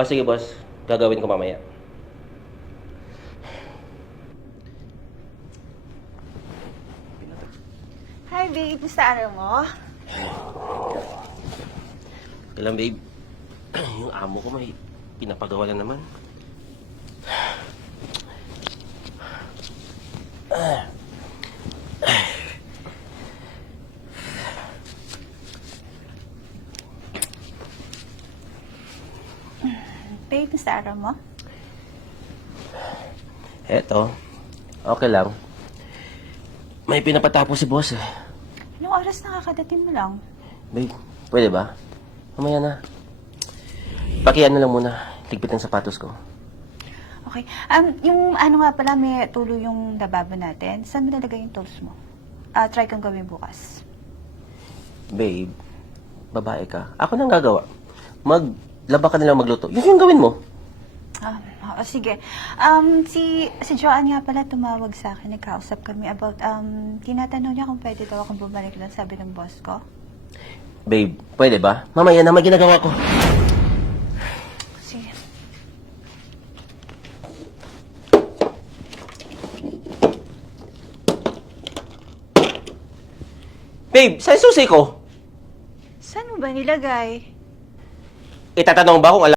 Sige boss. Gagawin ko mamaya. Hi, babe. Basta araw mo? Kailan babe? Yung amo ko may pinapagawa lang naman. Babe, basta araw mo? Eto. Okay lang. May pinapatapos si boss eh. Anong oras nakakadating mo lang? Babe, pwede ba? Mamaya na. Pakiano lang muna. Ligpit ang sapatos ko. Okay. Yung ano nga pala, may tulo yung lababo natin. Saan mo nalagay yung tools mo? Try kong gawin bukas. Babe, babae ka. Ako nang gagawa. Maglaba ka nilang magluto. Yun yung gawin mo. Sige. Si Joanne nga pala tumawag sa akin. Nagkausap kami about, tinatanong niya kung pwede daw akong bumalik lang, sabi ng boss ko. Babe, pwede ba? Mamaya na may ginagawa ko. Sige. Babe, saan susi ko? Saan mo ba nilagay? Itatanong ba kung alam